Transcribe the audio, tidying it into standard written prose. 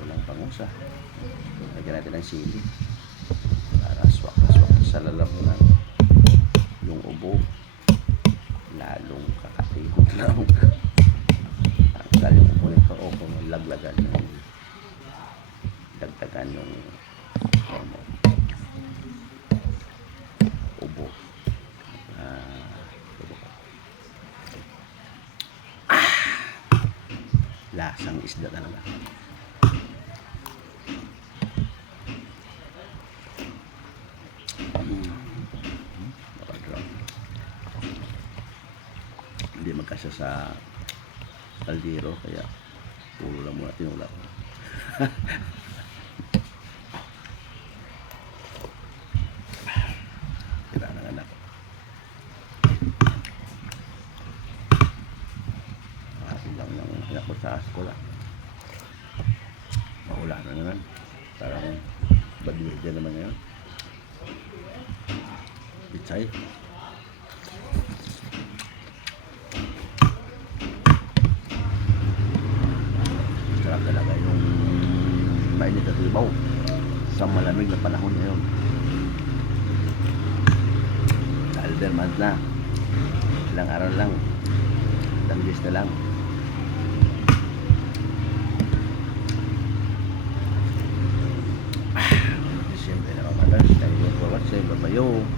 Walang pangusa. Lagyan natin ng sili para swak-swak sa lalamunan yung ubo, lalong kakatihog lang. Tanggal yung ubo nito o kung laglagan yung dagdagan yung ubo. Lasang isda talaga. Hindi magkasya sa kaldero kaya puro lang muna tinulak. Tira ng anak. Lang ng anak ko sa askola. Maula na naman. Parang badwirya naman ngayon. Pitsay. Sarap talaga yung mainit at ibaw sa malamig na panahon ngayon. Sa Alderman na. Ilang araw lang. Ilang days na lang.